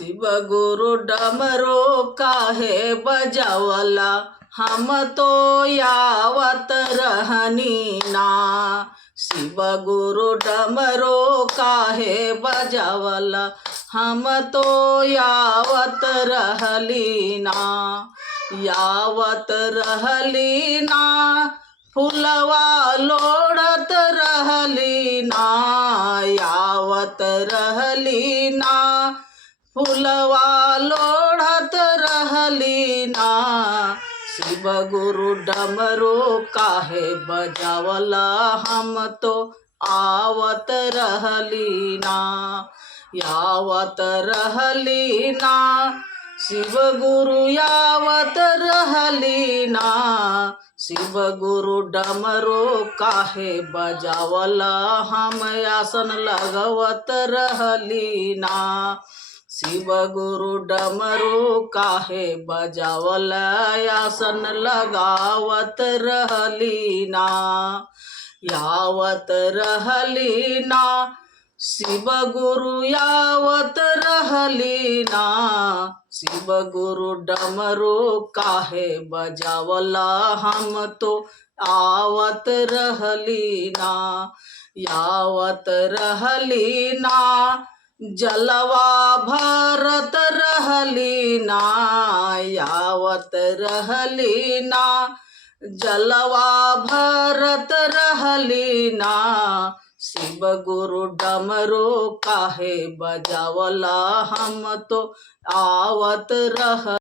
शिव गुरु डमरो काहे बजावला, हम तो यावत रहनी ना। शिव गुरु डमरो काहे बजावला, हम तो यावत रहली ना। यावत रहली ना, फुलवा लोड़त रहली ना। यावत रहली ना, फुलवा लोढ़त रहली ना। शिव गुरु डमरू काहे बजावला, हम तो आवत रहली ना। यावत रहली ना, शिव गुरु यावत रहली ना। शिव गुरु डमरू काहे बजावला, हम आसन लगवत रहली ना। शिव गुरु डमरू काहे बजावला, आसन लगावत रहली ना। यावत रहली ना, शिव गुरु यावत रहली ना। शिव गुरु डमरू काहे बजावला, हम तो आवत रहली ना। यावत रहली ना, जलवा भरत रहली ना। यावत रहली ना, जलवा भरत रहली ना। शिव गुरु डमरू काहे बजावला, हम तो आवत रह